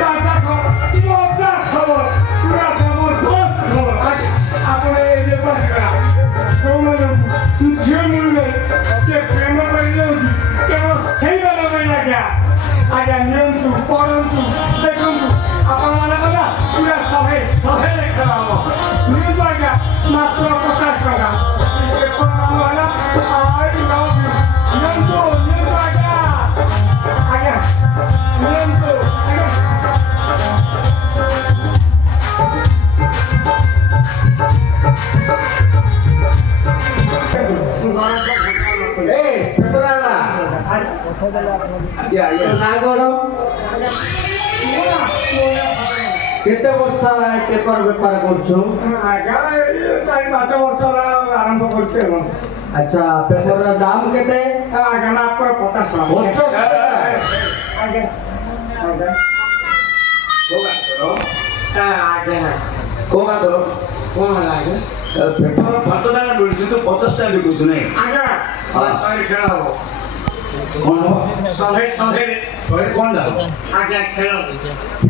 তাজা খবর, মজার খবর, পুরা জবরদস্ত খবর। ଆପଣ ଏବେ ବସିଗଲା ଯେଉଁମାନଙ୍କୁ ଝିଅ ମିଳୁନି କିଏ ପ୍ରେମ କରିଯାଉଛି କେବଳ ସେଇମାନେ ପାଇଁ ଆଜ୍ଞା ଆଜ୍ଞା ନିଅନ୍ତୁ ପଢ଼ନ୍ତୁ ଦେଖନ୍ତୁ ଆପଣମାନଙ୍କ ନା ପୁରା 100 ଲେଖା ହବ ନିଅନ୍ତୁ ଆଜ୍ଞା ମାତ୍ର 50 ଟଙ୍କା ପେପର ନାମ ହେଲା ଆଇ ଲଭ୍ ୟୁ ନିଅନ୍ତୁ ନିଅନ୍ତୁ ଆଜ୍ଞା ଆଜ୍ଞା ନିଅନ୍ତୁ ଆଜ୍ଞା କେତେ ବର୍ଷ ପେପର ବେପାର କରୁଛୁ? ଆଜ୍ଞା 4-5 ବର୍ଷ ହେଲା ଆରମ୍ଭ କରୁଛି ଏବଂ ଆଚ୍ଛା ପେପରର ଦାମ କେତେ? ଆଜ୍ଞା ମାତ୍ର 50 ଟଙ୍କା। 50 ଟଙ୍କା? ଆଜ୍ଞା ଆଜ୍ଞା କୋଉ ଗାତର କ'ଣ ହେଲା ଆଜ୍ଞା ପେପର 5 ଟଙ୍କା ମିଳୁଛି ତୁ 50 ଟଙ୍କା ବିକୁଛୁ ନାଇଁ ଆଜ୍ଞା 100 ଖେଳ ହବ କଣ ହବ 100 କଣ ଟା ଆଜ୍ଞା ଖେଳ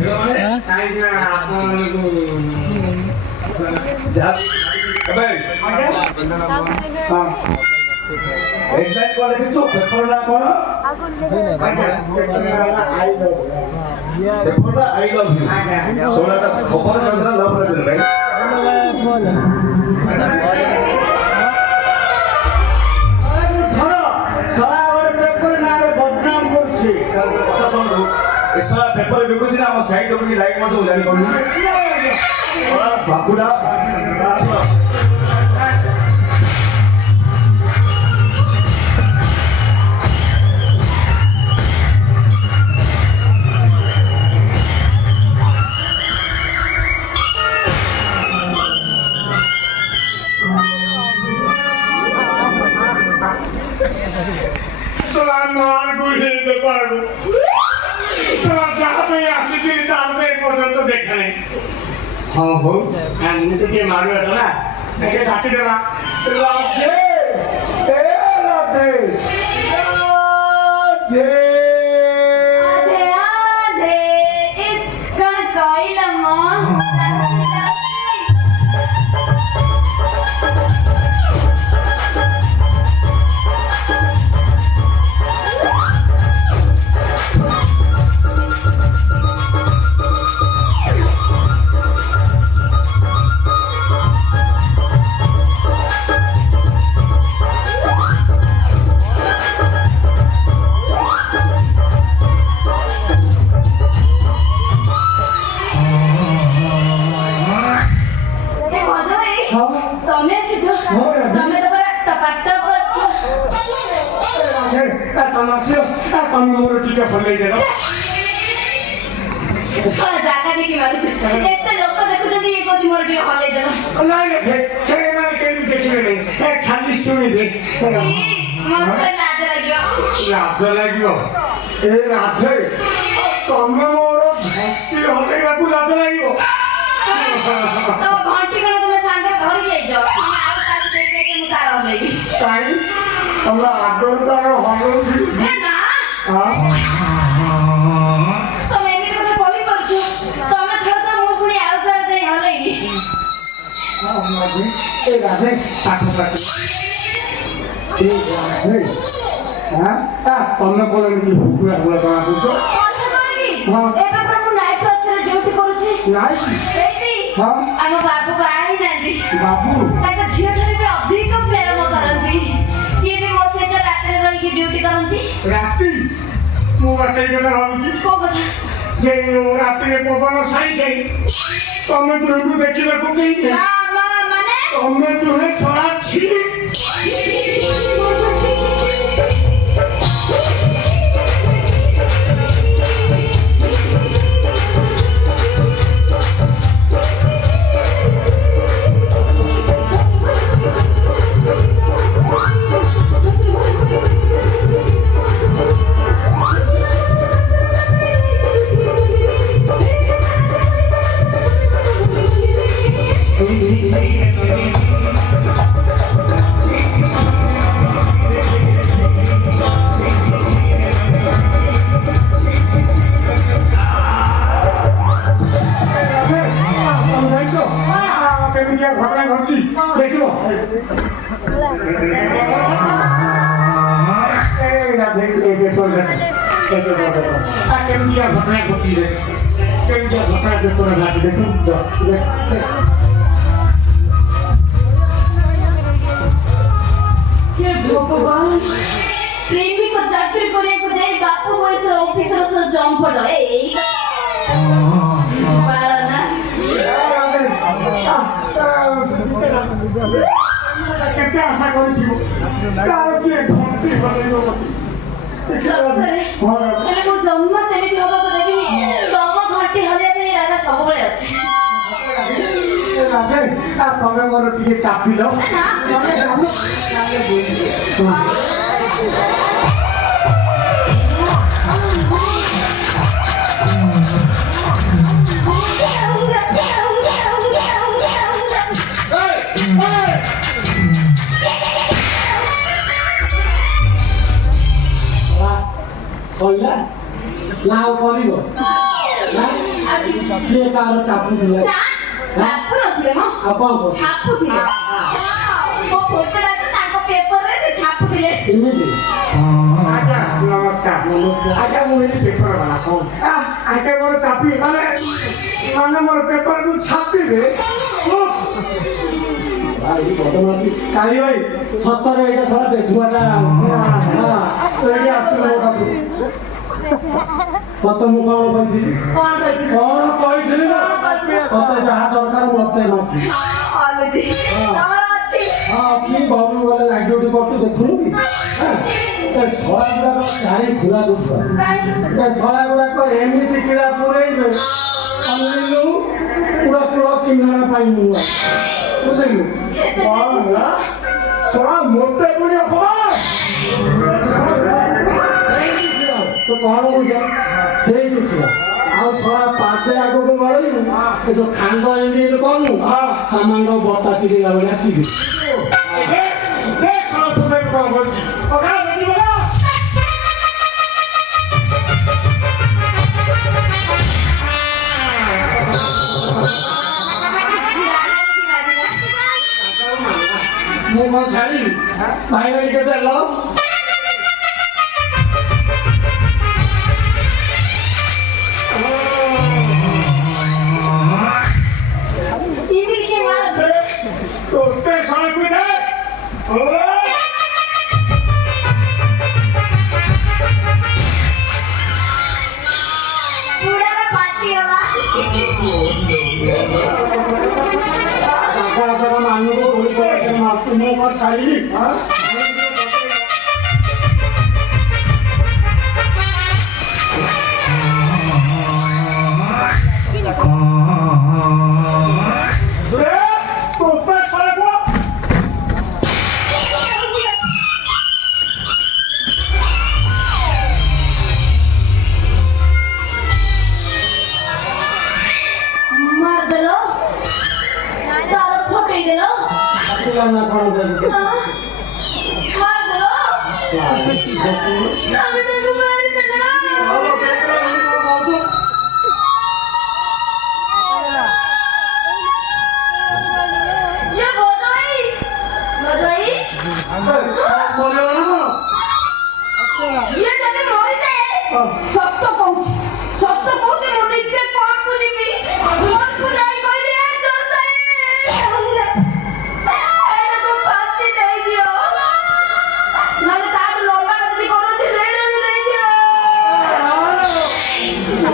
ମାନେ କାହିଁକି ନା ଆପଣମାନଙ୍କୁ ଯାହା ଏବେ ଆଜ୍ଞା ହଁ ଏକ୍ସାକ୍ଟ କଣ ଲେଖିଛୁ ପେପର ନା କଣ ପେପରଟା ଆଇ ଲଭ୍ ୟୁ ଶୁଣଟା ଖବର କାଗଜରେ ଲଭ୍ ଲେଖିଲେ ଭାଇ ଏସଲା ପେପର ବିକୁଛି ନା ଆମ ସାଇଟ୍ ଉପରେ ଲାଇଟ୍ ମାସ ଜାଣି ପାରୁନି ବାକୁଡ଼ା ହଁ ହଉ ମୁଁ ଟିକେ ମାରୁ ହେଲା ଟିକେ କାଟିଦେବା ରାଧେ ଏ ରାଧେ ରାଧେ आधे आधे इसकण कोइलम्मा ତମେ ମୋର ଟିକେ ଭଲେଇ ଦେଲ କଣ ଜାଗା ଦେଖି ମାରୁଛି ଏତେ ଲୋକ ଦେଖୁଛନ୍ତି ଇଏ କହୁଛି ମୋର ଟିକେ ହଲେଇ ଦେଲ ନାଇଁ ସେମାନେ କେମିତି ଦେଖିବେ ନାହିଁ ଖାଲି ଶୁଣିବେ ମତେ ଲାଜ ଲାଗିବ ଲାଜ ଲାଗିବ ଏ ରାଧେ ତମେ ମୋର ଭକ୍ତି ହଲେଇବାକୁ ଲାଜ ଲାଗିବ ତମ ଘଣ୍ଟି କଣ ତମେ ସାଙ୍ଗରେ ଧରିକି ଯାଇଛ ତମେ ଆଉ କାହାକୁ ଦେଇକି ମୁଁ ତାର ହଲେଇବି କାହିଁ ତମର ଆଗରୁ ତାର ହଲଉଥିଲି ନା ତମେ ଏମିତି କଥା କହିପାରୁଛ ତମେ ଥର ତ ମୁଁ ପୁଣି ଆଉ କାହାର ଯାଇ ହଲେଇବି ଏ ରାଧେ ପାଠ ପାଠ ଏ ରାଧେ ତମେ କଣ ଏମିତି ହୁକୁରା ହୁଆ ଜଣା କରୁଛ ଏବେ ପୁରା ମୁଁ ନାଇଟ୍ ୱାଚରେ ଡ୍ୟୁଟି କରୁଛି ଆମ ବାବୁ ବାହା ହେଇନାହାନ୍ତି ବାବୁ ତାଙ୍କ ଝିଅ ଠାରୁ ବି ଅଧିକ ପ୍ରେମ କରନ୍ତି ସିଏ ବି ମୋ ସହିତ ରାତିରେ ରହିକି ଡ୍ୟୁଟି କରନ୍ତି ରାତି ମୁଁ ବା ସେଇ କଥା ଭାବୁଛି କୋଉ କଥା ସେ ରାତିରେ ପବନ ସାଇ ସାଇ ତମେ ଦୁହେଁକୁ ଦେଖିବାକୁ ଦେଇକି ମାନେ ତମେ ଦୁହେଁ ଛଡ଼ାଛି এই রাধে এই পেপার ঘাটে এই পেপার ঘাটে কেমন ঘটনা ঘটিয়ে কেমন ঘটনা পেপার ঘাটে দেখুন হে ভগবান প্রেমিক চাকরি କରିବାକୁ ଯାଇ ବାପ ବୟସର ଅଫିସର ସହ ଜମ୍ପଟ ଏଇ ପାଳନା କେତେ ଆଶା କରିଥିବ ତାର କିଏ ଘଣ୍ଟି ବନେଇବ ସତରେ ହେଲେ ମୁଁ ଜନ୍ମ ସେମିତି ହବାକୁ ଦେବିନି ତମ ଘଣ୍ଟି ହଲେଇବା ପାଇଁ ରାଜା ସବୁବେଳେ ଅଛି ରାଧେ ତମେ ମୋର ଟିକେ ଚାପିଲ ନା ସଇଲା ନା ଆଉ କରିବ ନା କିଏ କାହାର ଚାପୁଥିଲା ଚାପୁ ନଥିଲେ ମ ଆଉ କ'ଣ କର ଛାପୁଥିଲେ ମୋ ଫଟୋଟା ତ ତାଙ୍କ ପେପରରେ ସେ ଛାପୁଥିଲେ ଏମିତି ଆଜ୍ଞା ନମସ୍କାର ଆଜ୍ଞା ମୁଁ ଏଠି ପେପର ବାଲା କଣ ଆଜ୍ଞା ମୋର ଚାପି ମାନେ ମୋର ପେପରକୁ ଛାପିବେ ବଦମାସି କାଳି ଭାଇ ସତରେ ଏଇଟା ଥରେ ଦେଖୁଆଟା ଏଇଠି ଆସିବ ମୋ ପାଖକୁ ସତ ମୁଁ କ'ଣ କହିଥିଲି କଣ କହିଥିଲେ କ'ଣ କହିଥିଲି ନା ତତେ ଯାହା ଦରକାର ମତେ ମାଗି ଅଲଜି ତମର ଅଛି ହଁ ଅଛି ଘରକୁ ଗଲେ ନାଇଟ୍ ଡ୍ୟୁଟି କରୁଛୁ ଦେଖୁନୁ କି ଏ ଶଳା ଗୁଡ଼ାକ ଚାରି ଖୁରା କରୁଥିବା ଏ ଶଳା ଗୁଡ଼ାକ ଏମିତି କିଡ଼ା ପୁରେଇବେ ଅନେଇଲୁ ପୁରା କୂଳ କିନାରା ପାଇବୁ ବୁଝିଲୁ କଣ ହେଲା ଶଳା ମୋତେ ପୁଣି ଅପମାନ তো କଣ ବୁଝ ସେଇଠି ଥିଲା ଆଉ ଶଳା ପାଦେ ଆଗକୁ ଗଳିବୁ ଏ ଯୋଉ ଖାଣ୍ଡ ଏମିତି କନୁ ସାମାନ୍ୟ ବତା ଚିରିଲା ଭଳିଆ ଚିରି ଶଳା ତଥାପି କଣ କରୁଛି ଅଗା ବୁଝି ବଗା ମୁଁ କ'ଣ ଛାଡ଼ିବି ଭାଇ କେତେ ହେଲ ଏମିତି କିଏ ମାରନ୍ତି ତୋତେ ଶଳାକୁ ଦେ ପୁରାର ପାଟିଗଲା ମାନଙ୍କୁ ମାରୁଛୁ ମୁଁ କ'ଣ ଛାଡ଼ିବି ତୋତେ ଶଳାକୁ ମାରିଦେଲ ତାର ଫଟେଇଦେଲ ଆସିଲା ନା କ'ଣ କରିବି ମାରିଦେଲ ଆମେ ତାକୁ ମାରିଦେଲ ये बदवाई ये जदि मरि जाए सत्य कहूची मु निजे कोर्ट को जीवी कोर्ट को जाई कहली ए जोसाई एने को फांसी दे दियो नले तार लंबा जदि करूची लेने भी दे दियो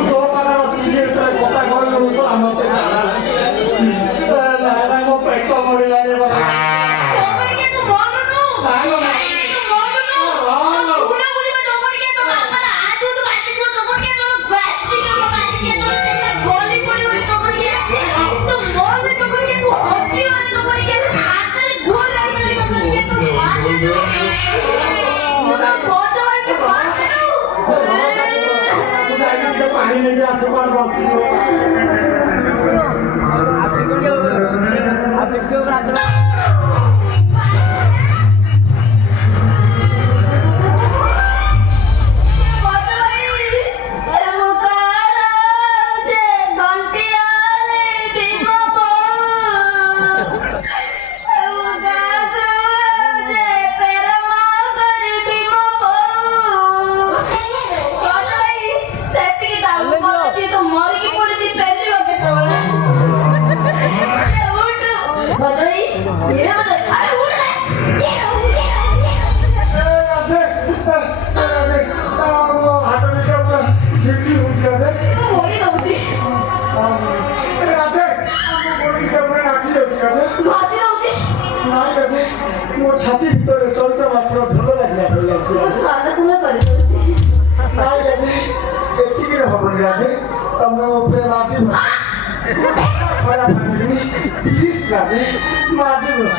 ତୋ ପାଖରେ ସିରିୟସ୍ ରେ କଥା କହିଲୁ ଆମର ମୋ ପେଟ ମରିଲାଣି जोगर के तू बोलनु ତାହେଲେ तू बोलनु पुना पुनी को जोगर के तो बापा आज तू बाटी को जोगर के तो बाटी के बाटी के तो गोली पुनी को जोगर के तो बोल जोगर के तू हड्डी वाले जोगर के हाथ में गोल आई वाले जोगर के तो मार दे तू बहुत जवान के मार दे तू ପାଣି ନେଇକି ଆସେ କ'ଣ ବଞ୍ଚିବ पे ଗାଧେ ଘଷି ଦଉଛି ନାଇଁ ଗାଧେ ମୋ ଛାତି ଭିତରେ ଚଳିତ ମାସର ଢୋଲ ଲାଗିଲା ହେଇଯାଉଛି ମୁଁ ସ୍ୱାଦ ସୁନ କରିଦଉଛି ନାଇଁ ଗାଧେ ଏତିକିରେ ହବନି ଗାଧେ ତମେ ମୋ ଉପରେ ମାଟି ବସ ଖରାପ ଭାବିନି ପ୍ଲିଜ ଗାଧେ ମାଟି ବସ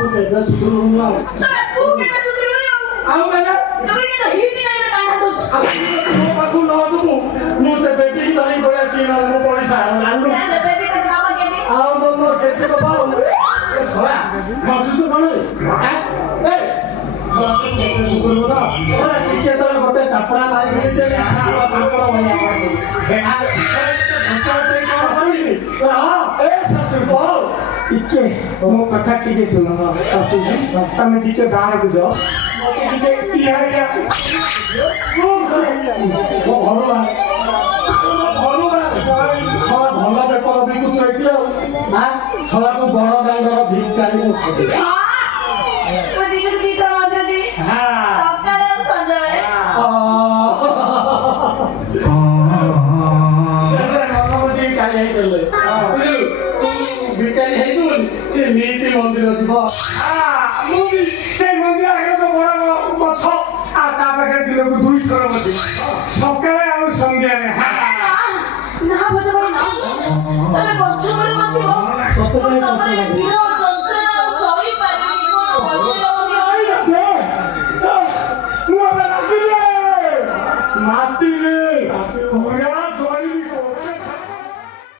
ତୁ କେବେ ସୁଧୁରୁନୁ ଆଉ ଶଳା ତୁ କେବେ ସୁଧୁରିବୁନି ଆଉ ମାନେ ଡୋଗରୀ କେ ତ ହିଟ ନାହିଁ ଟାଣା ଦଉଛି ମୋ ପାଖକୁ ନ ଯିବୁ ମୁଁ ସେ ବେବିକି ଧରି ପଳେଇ ଆସିବି ନା ମୋ ପଇସା ଆଣିଲୁ ବେବି କେ ଦବା କେବି ଆଉ ତ ମୋ କେବି ତ ପାଉ ଏ ଶଳା ବସୁଛୁ କଣ ରେ ଏ ଶଳା ତୁ କେବେ ସୁଧୁରୁନୁ ନା ଶଳା ଟିକେ ତଳେ ଗୋଟେ ଚାପଡ଼ା ମାରିଥିଲି ଯେ ଶାଳା ପାଙ୍କଡ଼ ଭଳିଆ କରିଦେଲି ଟିକେ ମୋ କଥା ଟିକେ ଶୁଣ ଶାଶୁଜୀ ତମେ ଟିକେ ବାହାରକୁ ଯାଅ ମତେ ଟିକେ ଇହା ଇହା ଭଲ ବେପାର ବିକୁଛୁ ଏଠି ଆଉ ଛଳାକୁ ବଡ଼ ଦାଣ୍ଡର ଭିକାରୀ ମୁଁ ସଦେଇ ମୁଁ ଦିନକୁ ଦିଥର ମନ୍ଦିର ଯିବି ସକାଳେ ଆଉ ସଞ୍ଜବେଳେ କାଳି ହେଇଥିଲେ ବୁଝିଲୁ ଭିକାରୀ ହେଇଛୁ ବୋଲି ସେ ନୀତି ମନ୍ଦିର ଯିବ ମୁଁ ବି ସେଇ ମନ୍ଦିର ଆଗରେ ତ ବଡ଼ ଗଛ ଆଉ ତା ପାଖରେ ଦିନକୁ 2 ଥର ବସି ସକାଳେ ଆଉ ସନ୍ଧ୍ୟାରେ ନା ଭୋଜ ଭାଇ ନା ତମେ ଗଛ ମୂଳେ ବସିବ ତତେ କାଇଁ ତମର କଷ୍ଟ ଲାଗେ? ଭିଡ଼ ଅଛି